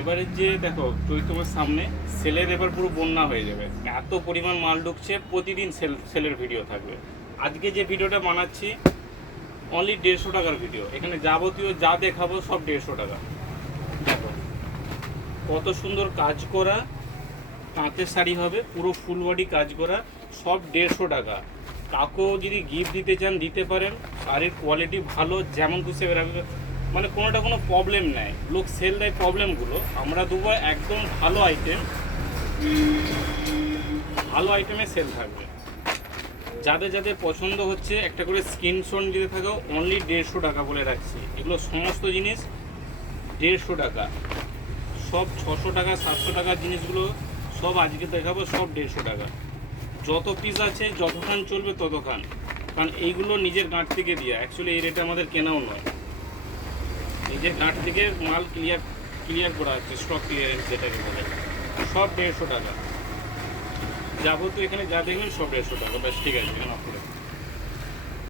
এবারে যে দেখো তোমার সামনে সেলের এবার পুরো বন্যা হয়ে যাবে, এত পরিমাণ মাল ঢুকছে, প্রতিদিন সেলের ভিডিও থাকবে। আজকে যে ভিডিওটা বানাচ্ছি অনলি 150 টাকার ভিডিও। এখানে যাবতীয় যা দেখাবো সব 150 টাকা। দেখো কত সুন্দর কাজ করা তাঁতের শাড়ি হবে, পুরো ফুল বডি কাজ করা, সব 150 টাকা। কাউকেও যদি গিফট দিতে চান দিতে পারেন। শাড়ির কোয়ালিটি ভালো, যেমন খুশি মানে কোনোটা কোনো প্রবলেম নেই। লোক সেল দেয় প্রবলেমগুলো, আমরা দেবো একদম ভালো আইটেম, ভালো আইটেমে সেল থাকবে। যাদের যাদের পছন্দ হচ্ছে একটা করে স্ক্রিনশট দিতে থাকো। অনলি 150 টাকা বলে রাখছি। এগুলো সমস্ত জিনিস 150 টাকা, সব 600 টাকা 700 টাকার জিনিসগুলো সব আজকে দেখাবো, সব 150 টাকা। যত পিস আছে যতক্ষণ চলবে ততক্ষণ, কারণ এইগুলো নিজের গাঁট থেকে দেওয়া। অ্যাকচুয়ালি এই রেটে আমাদের কেনাও নয়, নিজের গাঁট থেকে মাল ক্লিয়ার করা হচ্ছে, স্টক ক্লিয়ারেন্স যেটাকে বলে। সব 150 টাকা যাবতীয়, এখানে যা দেখবেন সব 150 টাকা। ব্যাস, ঠিক আছে, এখানে অফ করে